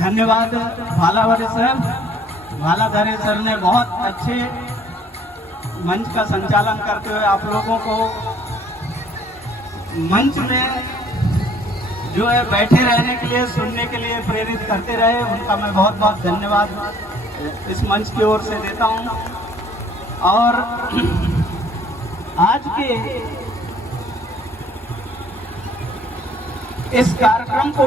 धन्यवाद भालाधारी सर ने बहुत अच्छे मंच का संचालन करते हुए आप लोगों को मंच में जो है बैठे रहने के लिए, सुनने के लिए प्रेरित करते रहे। उनका मैं बहुत बहुत धन्यवाद इस मंच की ओर से देता हूं। और आज के इस कार्यक्रम को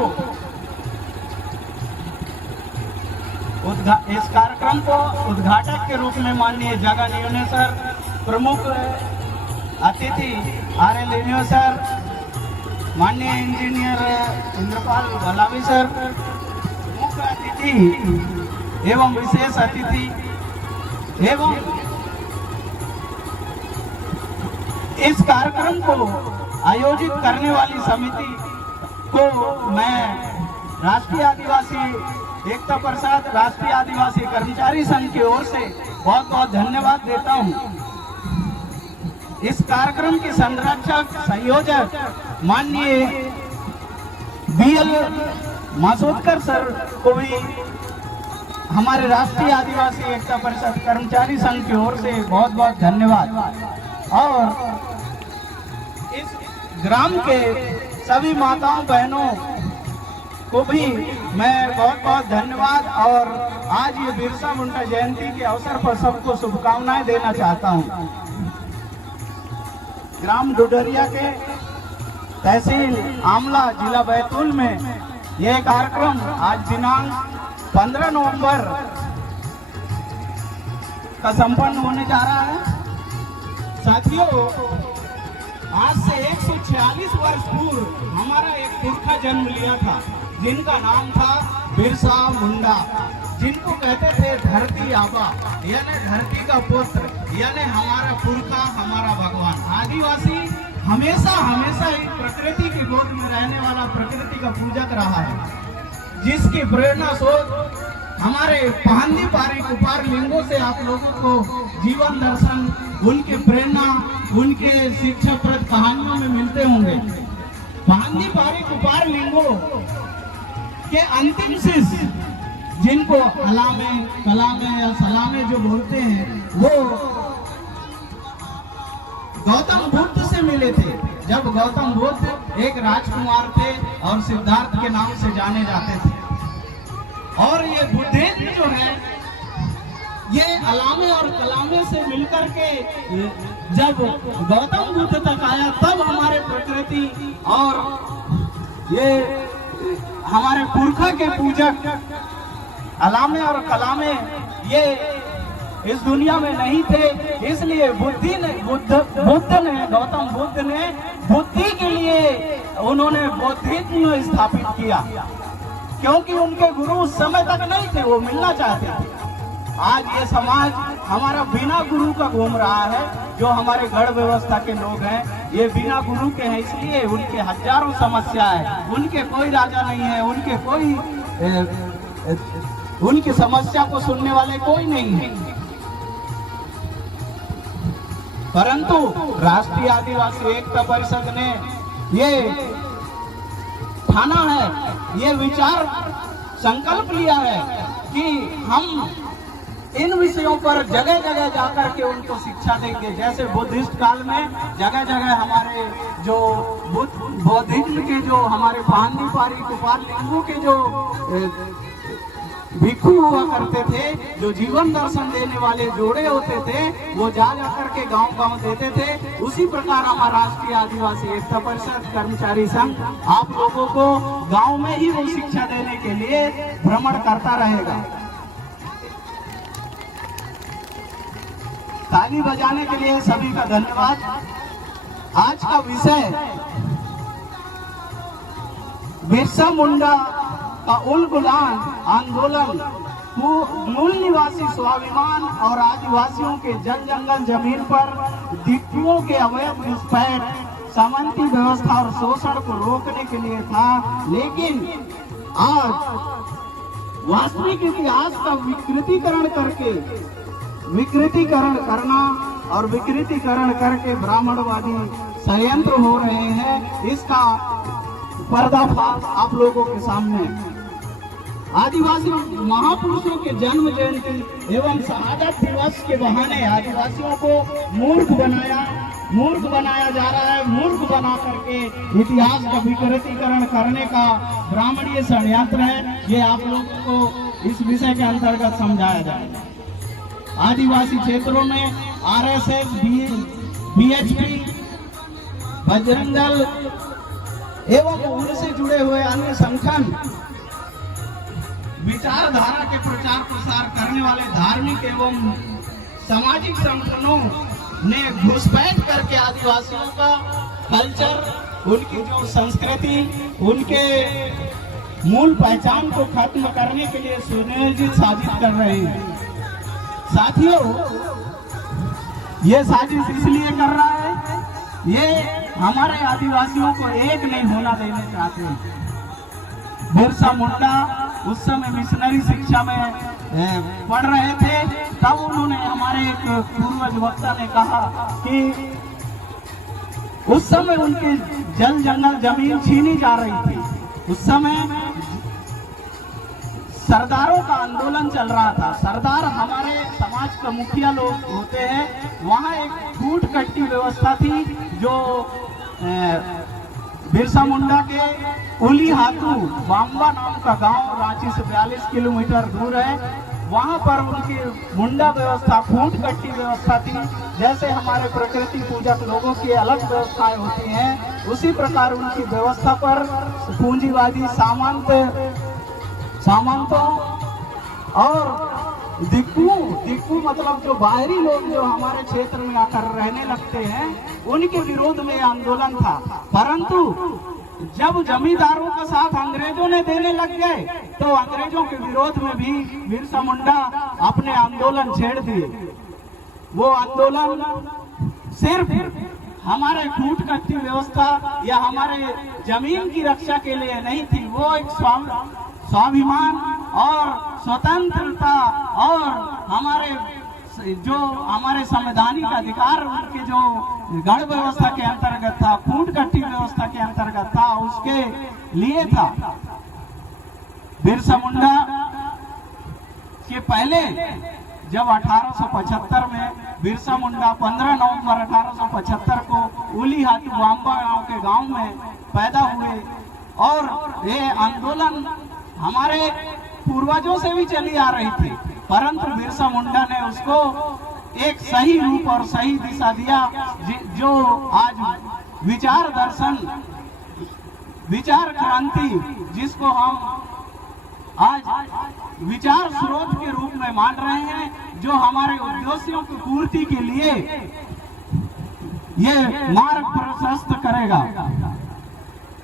उद्घाटक के रूप में माननीय जागा लियोने सर, प्रमुख अतिथि आर लियोने सर, माननीय इंजीनियर इंद्रपाल भलावी सर, मुख्य अतिथि एवं विशेष अतिथि एवं इस कार्यक्रम को आयोजित करने वाली समिति को मैं राष्ट्रीय आदिवासी एकता परिषद, राष्ट्रीय आदिवासी कर्मचारी संघ की ओर से बहुत बहुत धन्यवाद देता हूं। इस कार्यक्रम के संरक्षक संयोजक माननीय BL मासोदकर सर को भी हमारे राष्ट्रीय आदिवासी एकता परिषद कर्मचारी संघ की ओर से बहुत बहुत धन्यवाद। और इस ग्राम के सभी माताओं बहनों को भी मैं बहुत बहुत धन्यवाद। और आज ये बिरसा मुंडा जयंती के अवसर पर सबको शुभकामनाएं देना चाहता हूं। ग्राम डुडरिया के तहसील आमला जिला बैतूल में यह कार्यक्रम आज दिनांक 15 नवंबर का संपन्न होने जा रहा है। साथियों, आज से 146 वर्ष पूर्व हमारा एक पुरखा जन्म लिया था, जिनका नाम था बिरसा मुंडा, जिनको कहते थे धरती आबा, यानी धरती का पुत्र, यानी हमारा पुरखा, हमारा भगवान। आदिवासी हमेशा हमेशा ही प्रकृति की गोद में रहने वाला, प्रकृति का पूजक रहा है, जिसकी प्रेरणा स्रोत हमारे पहंदी पारी कुपार लिंगों से आप लोगों को जीवन दर्शन, उनके प्रेरणा, उनके शिक्षाप्रद कहानियों में मिलते होंगे। पहंदी पारी कुपार लिंगों के अंतिम शिष्य, जिनको अलामे, कलामे या सलामे जो बोलते हैं, वो गौतम बुद्ध से मिले थे। जब गौतम बुद्ध एक राजकुमार थे और सिद्धार्थ के नाम से जाने जाते थे। और ये बुद्धिज्म जो है, ये अलामे और कलामे से मिलकर के जब गौतम बुद्ध तक आया, तब हमारे प्रकृति और ये हमारे पुरखा के पूजक अलामे और कलामे ये इस दुनिया में नहीं थे। इसलिए बुद्ध ने गौतम बुद्ध ने बुद्धि के लिए उन्होंने बुद्धिज्म स्थापित किया, क्योंकि उनके गुरु उस समय तक नहीं थे, वो मिलना चाहते थे। आज ये समाज हमारा बिना गुरु का घूम रहा है। जो हमारे गढ़ व्यवस्था के लोग हैं, ये बिना गुरु के हैं, इसलिए उनके हजारों समस्या है। उनके कोई राजा नहीं है, उनके कोई उनकी समस्या को सुनने वाले कोई नहीं है। परंतु राष्ट्रीय आदिवासी एकता परिषद ने ये ठाना है, ये विचार संकल्प लिया है कि हम इन विषयों पर जगह जगह जाकर के उनको शिक्षा देंगे। जैसे बुद्धिस्ट काल में जगह जगह हमारे जो बौद्धिज्म के जो हमारे पहंदी पारी कुपार लिंगों के जो भिक्षु हुआ करते थे, जो जीवन दर्शन देने वाले जोड़े होते थे, वो जा करके गांव गांव देते थे। उसी प्रकार हमारा राष्ट्रीय आदिवासी एकता परिषद कर्मचारी संघ आप लोगों को गांव में ही वो शिक्षा देने के लिए भ्रमण करता रहेगा। ताली बजाने के लिए सभी का धन्यवाद। आज का विषय बिरसा मुंडा का उलगुलान आंदोलन, मूल निवासी स्वाभिमान और आदिवासियों के जल जंगल जमीन पर दिट्टियों के अवैध घुसपैठ, सामंती व्यवस्था और शोषण को रोकने के लिए था। लेकिन आज वास्तविक इतिहास का विकृतीकरण करना और विकृतीकरण करके ब्राह्मणवादी षड्यंत्र हो रहे हैं, इसका पर्दाफाश आप लोगों के सामने। आदिवासी महापुरुषों के जन्म जयंती एवं शहादत दिवस के बहाने आदिवासियों को मूर्ख बनाया जा रहा है। मूर्ख बना करके इतिहास का विकृतीकरण करने का ब्राह्मणीय षड्यंत्र है। ये आप लोगों को इस विषय के अंतर्गत समझाया जाएगा। आदिवासी क्षेत्रों में आरएसएस, बीएचपी, बजरंग दल एवं उनसे जुड़े हुए अन्य संगठन विचारधारा के प्रचार प्रसार करने वाले धार्मिक एवं सामाजिक संगठनों ने घुसपैठ करके आदिवासियों का कल्चर, उनकी जो संस्कृति, उनके मूल पहचान को खत्म करने के लिए सुनियोजित साजिश कर रहे हैं। साथियों, ये साजिश इसलिए कर रहा है, ये हमारे आदिवासियों को एक नहीं होना देना चाहते हैं। बिरसा मुंडा उस समय मिशनरी शिक्षा में पढ़ रहे थे, तब उन्होंने, हमारे एक पूर्वज वक्ता ने कहा कि उस समय उनकी जल जंगल जमीन छीनी जा रही थी। उस समय सरदारों का आंदोलन चल रहा था। सरदार हमारे समाज का मुखिया लोग होते हैं। वहाँ एक फूट कट्टी व्यवस्था थी जो बिरसा मुंडा के उली हाथू बांबा नाम का गांव रांची से 42 किलोमीटर दूर है। वहां पर उनकी मुंडा व्यवस्था, फूट कट्टी व्यवस्था थी। जैसे हमारे प्रकृति पूजक लोगों की अलग व्यवस्थाएं होती हैं, उसी प्रकार उनकी व्यवस्था पर पूंजीवादी सामंतों और दिक्कू मतलब जो बाहरी लोग जो हमारे क्षेत्र में आकर रहने लगते हैं, उनके विरोध में आंदोलन था। परंतु जब जमींदारों का साथ अंग्रेजों ने देने लग गए, तो अंग्रेजों के विरोध में भी बिरसा मुंडा अपने आंदोलन छेड़ दिए। वो आंदोलन सिर्फ हमारे फूट कट्टी व्यवस्था या हमारे जमीन की रक्षा के लिए नहीं थी। वो एक स्वाभिमान और स्वतंत्रता और हमारे संवैधानिक अधिकार, उनके जो गण व्यवस्था के अंतर्गत था, फूट कट्टी व्यवस्था के अंतर्गत था, उसके लिए था। बिरसा मुंडा के पहले जब 1875 में बिरसा मुंडा 15 नवंबर 1875 को उली हाथू बांबा के गांव में पैदा हुए, और ये आंदोलन हमारे पूर्वजों से भी चली आ रही थी। परंतु बिरसा मुंडा ने उसको एक सही रूप और सही दिशा दिया, जो आज विचार दर्शन, विचार क्रांति, जिसको हम आज विचार स्रोत के रूप में मान रहे हैं, जो हमारे उद्देश्यों की पूर्ति के लिए ये मार्ग प्रशस्त करेगा।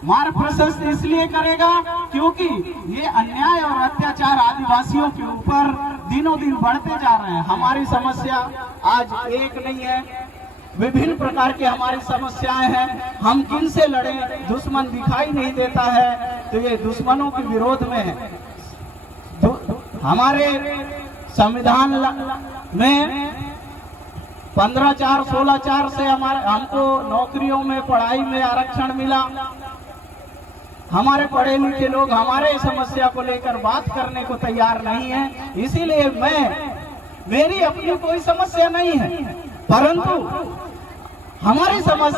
मार्ग प्रशस्त इसलिए करेगा क्योंकि ये अन्याय और अत्याचार आदिवासियों के ऊपर दिनों दिन बढ़ते जा रहे हैं। हमारी समस्या आज एक नहीं है, विभिन्न प्रकार की हमारी समस्याएं हैं। हम किन से लड़े, दुश्मन दिखाई नहीं देता है, तो ये दुश्मनों के विरोध में है। तो हमारे संविधान में 15/4, 16/4 से हमको नौकरियों में, पढ़ाई में आरक्षण मिला। हमारे पढ़े लिखे लोग हमारे समस्या को लेकर बात करने को तैयार नहीं है। इसीलिए मेरी अपनी कोई समस्या नहीं है, परंतु हमारे समाज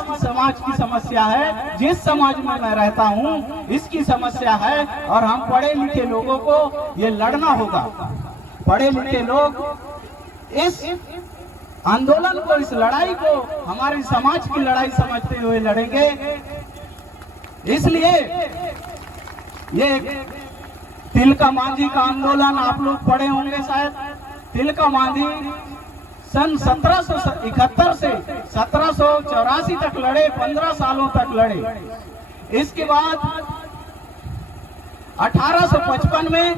की समस्या है। जिस समाज में मैं रहता हूँ, इसकी समस्या है, और हम पढ़े लिखे लोगों को ये लड़ना होगा। पढ़े लिखे लोग इस आंदोलन को, इस लड़ाई को हमारे समाज की लड़ाई समझते हुए लड़ेंगे। इसलिए ये तिलका मांझी का आंदोलन आप लोग पढ़े होंगे शायद। तिलका मांझी सन 1771 से 1784 तक लड़े, 15 सालों तक लड़े। इसके बाद 1855 में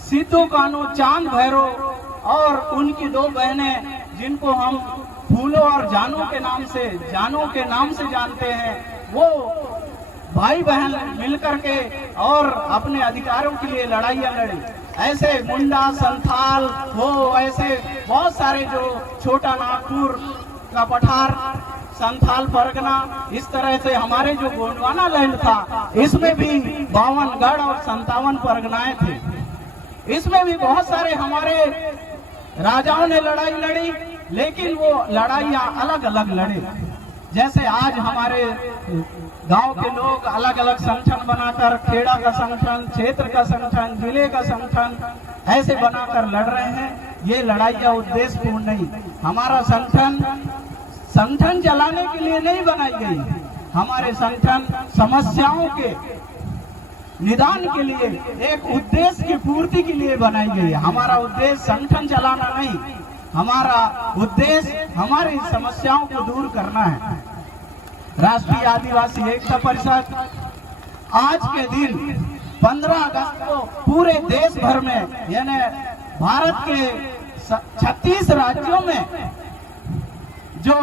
सिद्धू कान्हू, चांद भैरव और उनकी 2 बहनें, जिनको हम फूलों और जानों के नाम से जानते हैं, वो भाई बहन मिलकर के और अपने अधिकारों के लिए लड़ाइयाँ लड़ी। ऐसे मुंडा, संथाल हो, ऐसे बहुत सारे, जो छोटा नागपुर का पठार, संथाल परगना, इस तरह से हमारे जो गोंडवाना लैंड था इसमें भी 52 गढ़ और 57 परगनाएं थे। इसमें भी बहुत सारे हमारे राजाओं ने लड़ाई लड़ी, लेकिन वो लड़ाइयाँ अलग अलग लड़े। जैसे आज हमारे गांव के लोग अलग अलग संगठन बनाकर, खेड़ा का संगठन, क्षेत्र का संगठन, जिले का संगठन ऐसे बनाकर लड़ रहे हैं। ये लड़ाइयाँ उद्देश्यपूर्ण नहीं। हमारा संगठन चलाने के लिए नहीं बनाई गई। हमारे संगठन समस्याओं के निदान के लिए, एक उद्देश्य की पूर्ति के लिए बनाई गई है। हमारा उद्देश्य संगठन चलाना नहीं, हमारा उद्देश्य हमारी समस्याओं को दूर करना है। राष्ट्रीय आदिवासी एकता परिषद आज के दिन 15 अगस्त को पूरे देश भर में, यानी भारत के 36 राज्यों में जो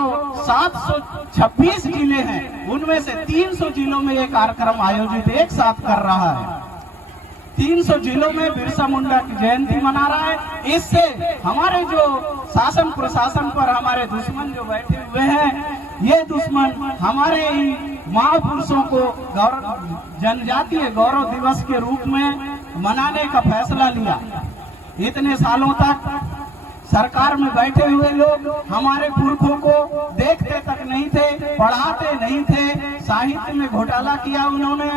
726 जिले हैं, उनमें से 300 जिलों में ये कार्यक्रम आयोजित एक साथ कर रहा है। 300 जिलों में बिरसा मुंडा की जयंती मना रहा है। इससे हमारे जो शासन प्रशासन पर हमारे दुश्मन जो बैठे हुए हैं, ये दुश्मन हमारे महापुरुषों को जनजातीय गौरव दिवस के रूप में मनाने का फैसला लिया। इतने सालों तक सरकार में बैठे हुए लोग हमारे पुरखों को देखते तक नहीं थे, पढ़ाते नहीं थे। साहित्य में घोटाला किया उन्होंने,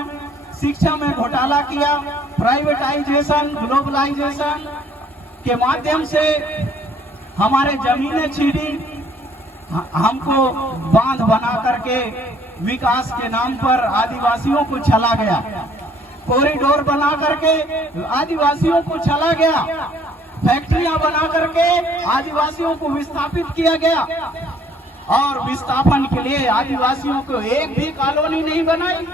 शिक्षा में घोटाला किया, प्राइवेटाइजेशन, ग्लोबलाइजेशन के माध्यम से हमारे जमीनें छीनी, हमको बांध बना करके विकास के नाम पर आदिवासियों को छला गया। कॉरिडोर बना करके आदिवासियों को छला गया। फैक्ट्रियां बना करके आदिवासियों को विस्थापित किया गया, और विस्थापन के लिए आदिवासियों को एक भी कॉलोनी नहीं बनाई,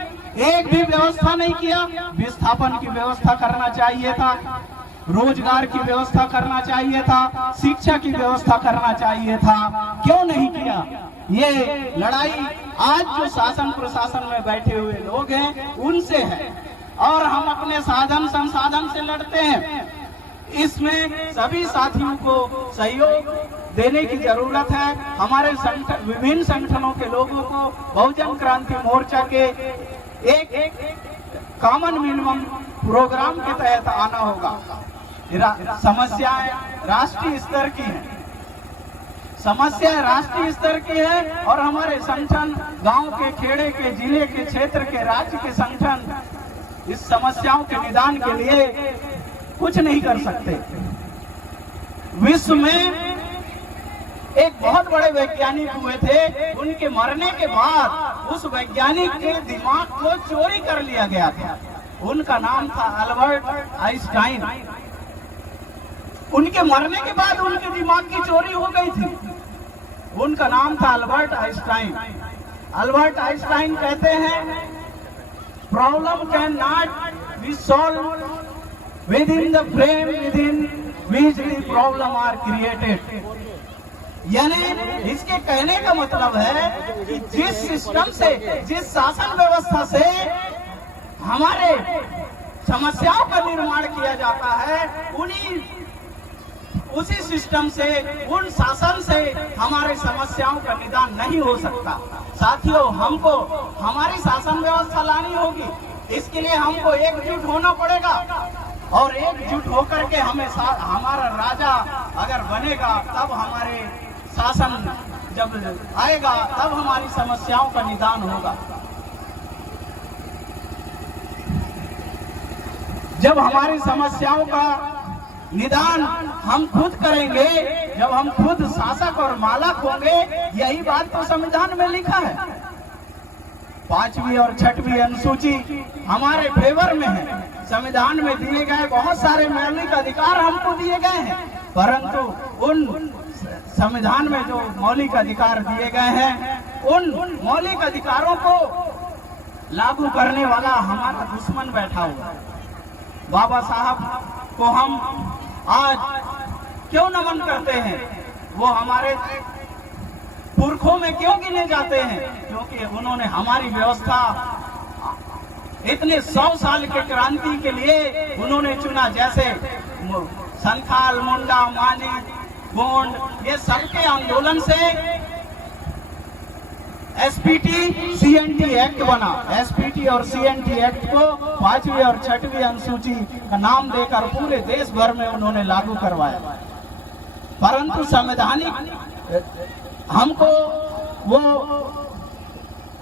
एक भी व्यवस्था नहीं किया। विस्थापन की व्यवस्था करना चाहिए था, रोजगार की व्यवस्था करना चाहिए था, शिक्षा की व्यवस्था करना चाहिए था। क्यों नहीं किया? ये लड़ाई आज जो शासन प्रशासन में बैठे हुए लोग हैं उनसे है, और हम अपने साधन संसाधन से लड़ते हैं। इसमें सभी साथियों को सहयोग देने की जरूरत है। हमारे विभिन्न संगठनों के लोगों को बहुजन क्रांति मोर्चा के एक कॉमन मिनिमम प्रोग्राम के तहत आना होगा। समस्याएं राष्ट्रीय स्तर की हैं, समस्या राष्ट्रीय स्तर की है, और हमारे संगठन गांव के, खेड़े के, जिले के, क्षेत्र के, राज्य के संगठन इस समस्याओं के निदान के लिए कुछ नहीं कर सकते। विश्व में एक बहुत बड़े वैज्ञानिक हुए थे, उनके मरने के बाद उस वैज्ञानिक के दिमाग को चोरी कर लिया गया था। उनका नाम था अल्बर्ट आइंस्टाइन। उनके मरने के बाद उनके दिमाग की चोरी हो गई थी। उनका नाम था अल्बर्ट आइंस्टाइन। अल्बर्ट आइंस्टाइन कहते हैं, problem can not be solve within the frame within which the problem are created। यानी इसके कहने का मतलब है कि जिस सिस्टम से, जिस शासन व्यवस्था से हमारे समस्याओं का निर्माण किया जाता है, उसी सिस्टम से, उन शासन से हमारे समस्याओं का निदान नहीं हो सकता। साथियों, हमको हमारी शासन व्यवस्था लानी होगी। इसके लिए हमको एकजुट होना पड़ेगा, और एकजुट होकर के हमें हमारा राजा अगर बनेगा, तब हमारे शासन जब आएगा, तब हमारी समस्याओं का निदान होगा। जब हमारी समस्याओं का निदान हम खुद करेंगे, जब हम खुद शासक और मालक होंगे, यही बात तो संविधान में लिखा है। 5वीं और 6वीं अनुसूची हमारे फेवर में है। संविधान में दिए गए बहुत सारे मौलिक अधिकार हमको दिए गए हैं, परंतु उन संविधान में जो मौलिक अधिकार दिए गए हैं, उन मौलिक अधिकारों को लागू करने वाला हमारा दुश्मन बैठा हुआ है। बाबा साहब को हम आज क्यों नमन करते हैं? वो हमारे पुरखों में क्यों गिने जाते हैं? क्योंकि उन्होंने हमारी व्यवस्था इतने 100 साल के क्रांति के लिए उन्होंने चुना। जैसे संथाल, मुंडा, माली, गोंड, ये सबके आंदोलन से एसपीटी सीएनटी एक्ट बना। एसपीटी और सीएनटी एक्ट को 5वीं और 6वीं अनुसूची का नाम देकर पूरे देश भर में उन्होंने लागू करवाया। परंतु संवैधानिक हमको वो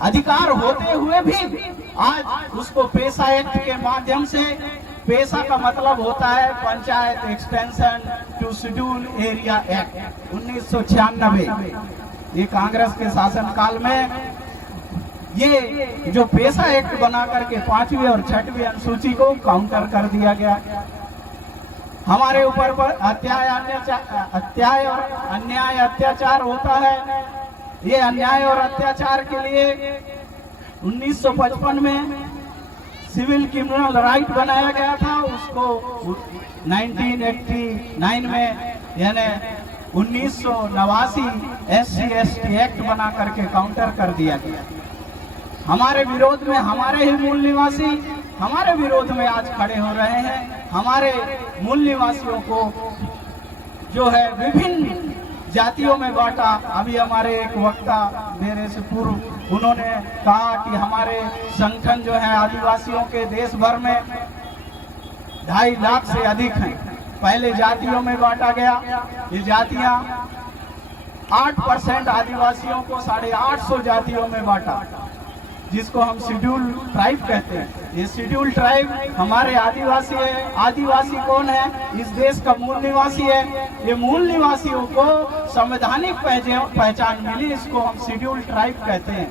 अधिकार होते हुए भी आज उसको पेशा एक्ट के माध्यम से, पेशा का मतलब होता है panchayat extension to schedule area act 1996, ये कांग्रेस के शासनकाल में ये जो पेशा एक्ट बना करके 5वीं और 6वीं अनुसूची को काउंटर कर दिया गया। हमारे ऊपर अन्याय अत्याचार होता है। ये अन्याय और अत्याचार के लिए 1955 में सिविल क्रिमिनल राइट बनाया गया था। उसको 1989 में यानी 1989 SC/ST एक्ट बना करके काउंटर कर दिया गया। हमारे विरोध में हमारे ही मूल निवासी हमारे विरोध में आज खड़े हो रहे हैं। हमारे मूल निवासियों को जो है विभिन्न जातियों में बांटा। अभी हमारे एक वक्ता मेरे से पूर्व उन्होंने कहा कि हमारे संगठन जो है आदिवासियों के देश भर में 2.5 लाख से अधिक हैं। पहले जातियों में बांटा गया। ये जातियां 8% आदिवासियों को 850 जातियों में बांटा, जिसको हम शेड्यूल ट्राइब कहते हैं। ये शेड्यूल ट्राइब हमारे आदिवासी है। आदिवासी कौन है? इस देश का मूल निवासी है। ये मूल निवासियों को संवैधानिक पहचान मिली, इसको हम शेड्यूल ट्राइब कहते हैं।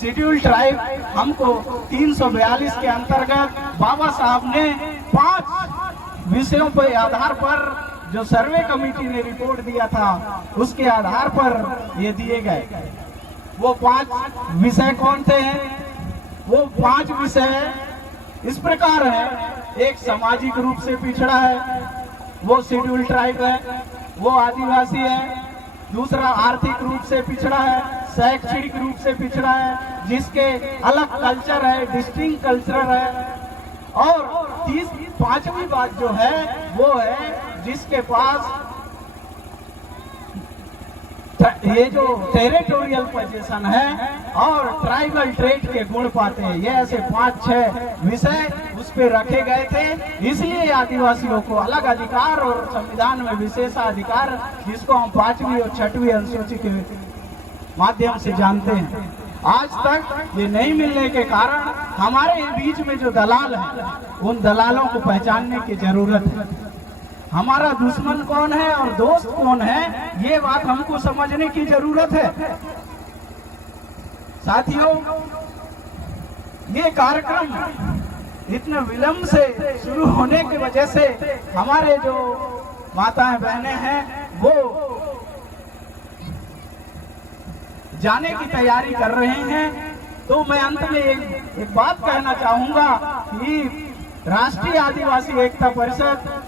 शेड्यूल ट्राइब हमको 342 के अंतर्गत बाबा साहब ने 5 विषयों के आधार पर जो सर्वे कमेटी ने रिपोर्ट दिया था उसके आधार पर ये दिए गए। वो 5 विषय कौन थे? वो 5 विषय इस प्रकार है। एक सामाजिक रूप से पिछड़ा है, वो शेड्यूल ट्राइब है, वो आदिवासी है। दूसरा आर्थिक रूप से पिछड़ा है, शैक्षणिक रूप से पिछड़ा है, जिसके अलग कल्चर है, डिस्टिंक्ट कल्चर है। और 5वीं बात जो है वो है जिसके पास ये जो टेरिटोरियल पोजीशन है और ट्राइबल ट्रेट के गुण पाते हैं। ये ऐसे 5-6 विषय उस पे रखे गए थे। इसलिए आदिवासियों को अलग अधिकार और संविधान में विशेषाधिकार, जिसको हम 5वीं और 6वीं अनुसूची के माध्यम से जानते हैं, आज तक ये नहीं मिलने के कारण हमारे बीच में जो दलाल हैं उन दलालों को पहचानने की जरूरत है। हमारा दुश्मन कौन है और दोस्त कौन है, ये बात हमको समझने की जरूरत है। साथियों, ये कार्यक्रम इतने विलंब से शुरू होने की वजह से हमारे जो माताएं बहनें हैं वो जाने की तैयारी कर रहे हैं। तो मैं अंत में एक बात कहना चाहूंगा कि राष्ट्रीय आदिवासी एकता परिषद,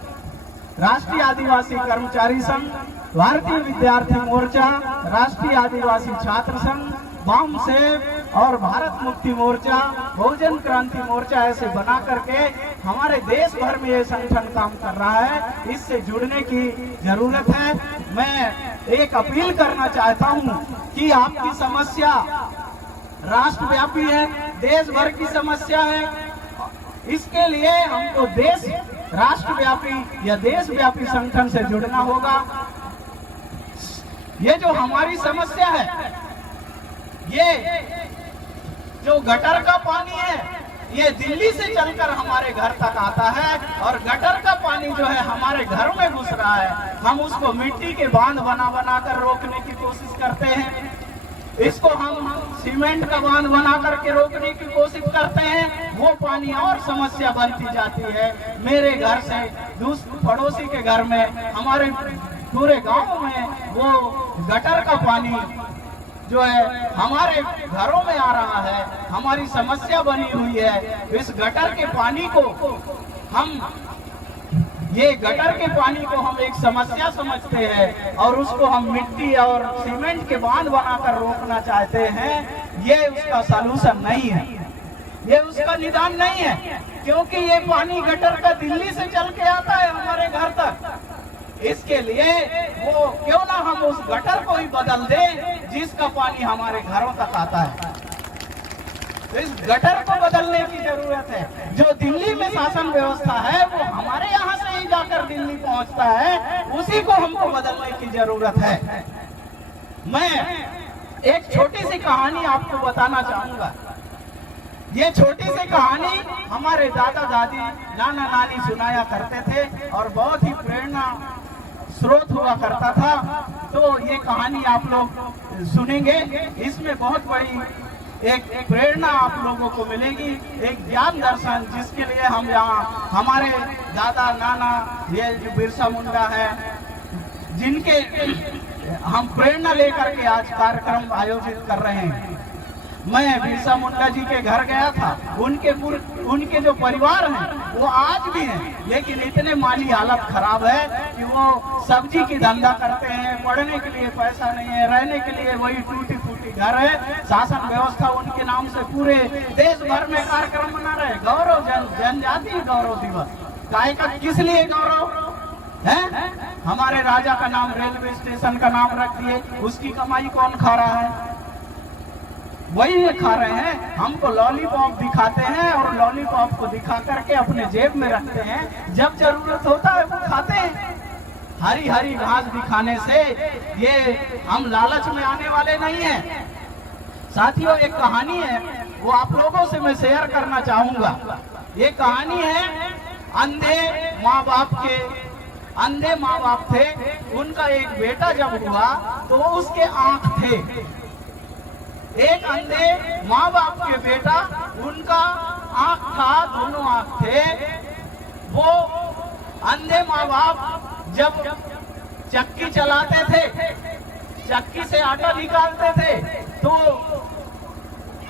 राष्ट्रीय आदिवासी कर्मचारी संघ, भारतीय विद्यार्थी मोर्चा, राष्ट्रीय आदिवासी छात्र संघ, वाम सेव और भारत मुक्ति मोर्चा, बहुजन क्रांति मोर्चा ऐसे बना करके हमारे देश भर में ये संगठन काम कर रहा है। इससे जुड़ने की जरूरत है। मैं एक अपील करना चाहता हूँ कि आपकी समस्या राष्ट्रव्यापी है, देश भर की समस्या है। इसके लिए हमको राष्ट्रव्यापी या देशव्यापी संगठन से जुड़ना होगा। ये जो हमारी समस्या है, ये जो गटर का पानी है, ये दिल्ली से चलकर हमारे घर तक आता है और गटर का पानी जो है हमारे घर में घुस रहा है। हम उसको मिट्टी के बांध बना कर रोकने की कोशिश करते हैं। इसको हम सीमेंट का बांध बना करके रोकने की कोशिश करते हैं। वो पानी और समस्या बनती जाती है। मेरे घर से पड़ोसी के घर में, हमारे पूरे गांव में वो गटर का पानी जो है हमारे घरों में आ रहा है। हमारी समस्या बनी हुई है। इस गटर के पानी को हम एक समस्या समझते हैं और उसको हम मिट्टी और सीमेंट के बांध बनाकर रोकना चाहते हैं। ये उसका सलूशन नहीं है, ये उसका निदान नहीं है, क्योंकि ये पानी गटर का दिल्ली से चल के आता है हमारे घर तक। इसके लिए वो क्यों ना हम उस गटर को ही बदल दें जिसका पानी हमारे घरों तक आता है। तो इस गटर को बदलने की जरूरत है। जो दिल्ली में शासन व्यवस्था है वो हमारे यहाँ से ही जाकर दिल्ली पहुँचता है, उसी को हमको बदलने की जरूरत है। मैं एक छोटी सी कहानी आपको बताना चाहूंगा। ये छोटी सी कहानी हमारे दादा दादी नाना नानी सुनाया करते थे और बहुत ही प्रेरणा स्रोत हुआ करता था। तो ये कहानी आप लोग सुनेंगे, इसमें बहुत बड़ी एक प्रेरणा आप लोगों को मिलेगी, एक ज्ञान दर्शन, जिसके लिए हम यहाँ हमारे दादा नाना ये जो बिरसा मुंडा है, जिनके हम प्रेरणा लेकर के आज कार्यक्रम आयोजित कर रहे हैं। मैं बिरसा मुंडा जी के घर गया था। उनके जो परिवार हैं वो आज भी हैं, लेकिन इतने माली हालत खराब है कि वो सब्जी की धंधा करते हैं, पढ़ने के लिए पैसा नहीं है, रहने के लिए वही टूटी फूटी घर है। शासन व्यवस्था उनके नाम से पूरे देश भर में कार्यक्रम मना रहे। गौरव जनजातीय गौरव दिवस काय का किस लिए गौरव है? हमारे राजा का नाम रेलवे स्टेशन का नाम रख दिए, उसकी कमाई कौन खा रहा है? वही खा रहे हैं। हमको लॉलीपॉप दिखाते हैं और लॉलीपॉप को दिखा करके अपने जेब में रखते हैं, जब जरूरत होता है वो खाते हैं। हरी हरी घास दिखाने से ये हम लालच में आने वाले नहीं हैं। साथियों, एक कहानी है, वो आप लोगों से मैं शेयर करना चाहूंगा। ये कहानी है अंधे माँ बाप थे। उनका एक बेटा जब हुआ तो उसके आंख थे। एक अंधे माँ बाप के बेटा, उनका आंख था, दोनों आंख थे। वो अंधे माँ बाप जब चक्की चलाते थे, चक्की से आटा निकालते थे, तो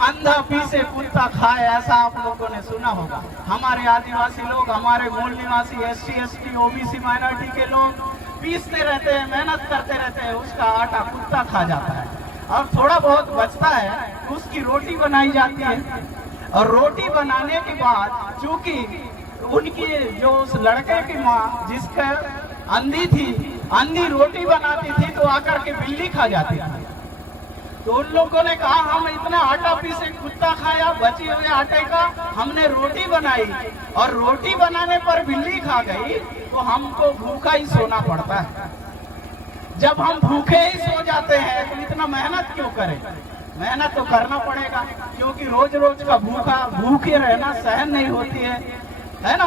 अंधा पीसे कुत्ता खाए, ऐसा आप लोगों ने सुना होगा। हमारे आदिवासी लोग, हमारे मूल निवासी SC ST OBC माइनॉरिटी के लोग पीसते रहते हैं, मेहनत करते रहते हैं, उसका आटा कुत्ता खा जाता है और थोड़ा बहुत बचता है, उसकी रोटी बनाई जाती है। और रोटी बनाने के बाद चूंकि उनकी जो उस लड़के की माँ जिसका अंधी थी, अंधी रोटी बनाती थी तो आकर के बिल्ली खा जाती थी। तो उन लोगों ने कहा हम इतना आटा पीसे कुत्ता खाया, बचे हुए आटे का हमने रोटी बनाई और रोटी बनाने पर बिल्ली खा गई, तो हमको भूखा ही सोना पड़ता है। जब हम भूखे ही सो जाते हैं तो इतना मेहनत क्यों करें? मेहनत तो करना पड़ेगा, क्योंकि रोज रोज का भूखे रहना सहन नहीं होती है ना।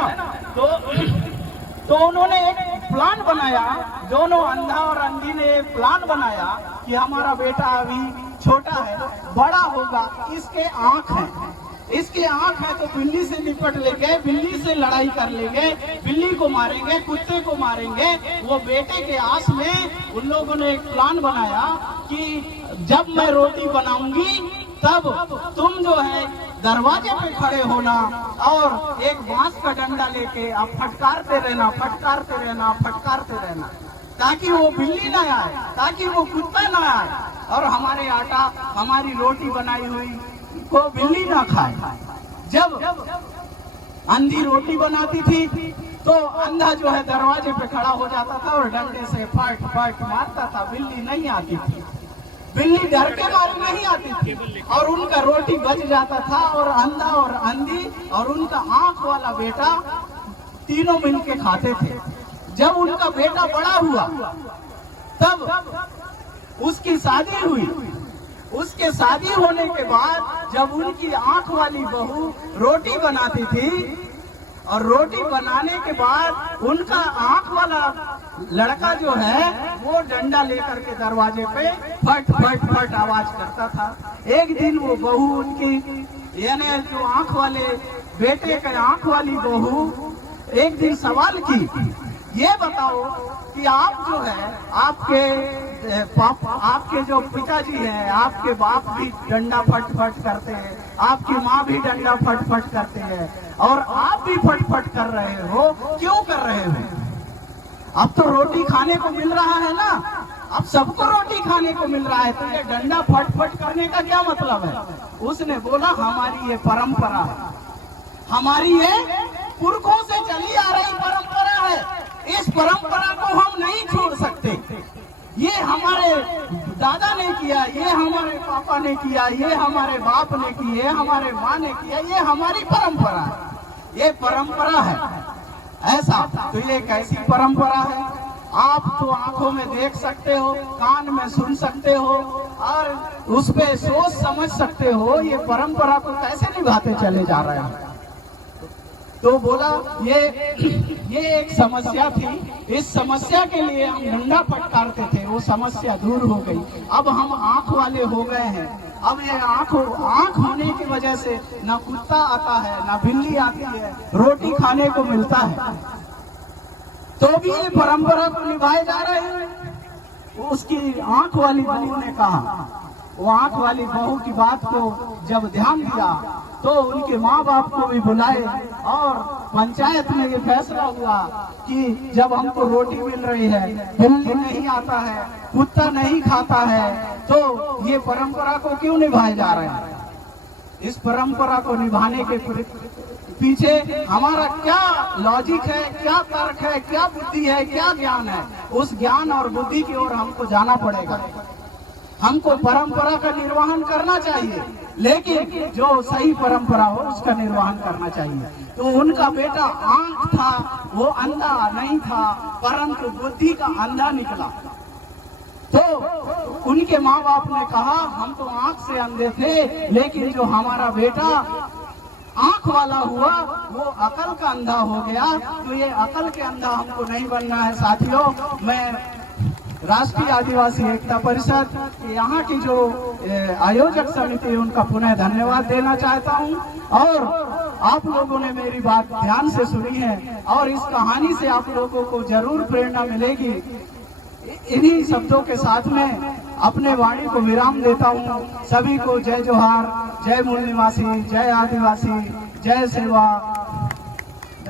तो उन्होंने एक प्लान बनाया, दोनों अंधा और अंधी ने एक प्लान बनाया कि हमारा बेटा अभी छोटा है, बड़ा होगा, इसके आंख है, इसके आंख है, तो बिल्ली से निपट लेंगे, बिल्ली से लड़ाई कर लेंगे, बिल्ली को मारेंगे, कुत्ते को मारेंगे। वो बेटे के आस में उन लोगों ने एक प्लान बनाया कि जब मैं रोटी बनाऊंगी तब तुम जो है दरवाजे पे खड़े होना और एक बांस का डंडा लेके आप फटकारते रहना, ताकि वो बिल्ली ना आए, ताकि वो कुत्ता ना आए और हमारे आटा, हमारी रोटी बनाई हुई को बिल्ली ना खाए। जब अंधी रोटी बनाती थी तो अंधा जो है दरवाजे पे खड़ा हो जाता था और डंडे से फट मारता था, बिल्ली नहीं आती थी, बिल्ली डर के मारे नहीं आती थी और उनका रोटी बच जाता था। और अंधा और अंधी और उनका आंख वाला बेटा तीनों मिलके खाते थे। जब उनका बेटा बड़ा हुआ तब उसकी शादी हुई। उसके शादी होने के बाद जब उनकी आंख वाली बहू रोटी बनाती थी और रोटी बनाने के बाद उनका आंख वाला लड़का जो है वो डंडा लेकर के दरवाजे पे फट आवाज करता था। एक दिन वो बहू उनकी, यानी जो आंख वाले बेटे के आंख वाली बहू एक दिन सवाल की, ये बताओ कि आप जो है आपके जो पिताजी हैं, आपके बाप भी डंडा फट करते हैं, आपकी माँ भी डंडा फट करते हैं और आप भी फट कर रहे हो, क्यों कर रहे हो? अब तो रोटी खाने को मिल रहा है ना, अब सबको रोटी खाने को मिल रहा है, तो ये डंडा फट करने का क्या मतलब है? उसने बोला हमारी ये परंपरा है, हमारी ये पुरखों से चली आ रही परंपरा है इस परंपरा को हम नहीं छोड़ सकते। ये हमारे दादा ने किया, ये हमारे पापा ने किया, ये हमारे बाप ने किया, ये हमारे माँ ने किया, ये हमारी परंपरा है, ये परंपरा है। ऐसा तो ये कैसी परंपरा है? आप तो आंखों में देख सकते हो, कान में सुन सकते हो और उस पे सोच समझ सकते हो, ये परंपरा को कैसे निभाते चले जा रहे हैं। तो बोला ये एक समस्या थी, इस समस्या के लिए हम डंडा फटकारते थे, वो समस्या दूर हो गई। अब हम आंख वाले हो गए हैं। अब ये आंख होने की वजह से ना कुत्ता आता है, ना बिल्ली आती है, रोटी खाने को मिलता है, तो भी ये परंपरा को निभाए जा रहे हैं। उसकी आंख वाली बहू ने कहा, वो आंख वाली बहू की बात को जब ध्यान दिया तो उनके माँ बाप को भी बुलाए और पंचायत में ये फैसला हुआ कि जब हमको रोटी मिल रही है, बिल्ली नहीं आता है, कुत्ता नहीं खाता है, तो ये परंपरा को क्यों निभाए जा रहे हैं? इस परंपरा को निभाने के पीछे हमारा क्या लॉजिक है, क्या तर्क है, क्या बुद्धि है, क्या ज्ञान है? उस ज्ञान और बुद्धि की ओर हमको जाना पड़ेगा। हमको परंपरा का निर्वहन करना चाहिए, लेकिन जो सही परंपरा हो उसका निर्वहन करना चाहिए। तो उनका बेटा आंख था, वो अंधा नहीं था, परंतु बुद्धि का अंधा निकला। तो उनके माँ बाप ने कहा, हम तो आंख से अंधे थे, लेकिन जो हमारा बेटा आंख वाला हुआ वो अकल का अंधा हो गया, तो ये अकल के अंधा हमको नहीं बनना है। साथियों, मैं राष्ट्रीय आदिवासी एकता परिषद यहाँ की जो आयोजक समिति है उनका पुनः धन्यवाद देना चाहता हूँ। और आप लोगों ने मेरी बात ध्यान से सुनी है और इस कहानी से आप लोगों को जरूर प्रेरणा मिलेगी। इन्हीं शब्दों के साथ में अपने वाणी को विराम देता हूँ। सभी को जय जोहार, जय मूल निवासी, जय आदिवासी, जय सेवा।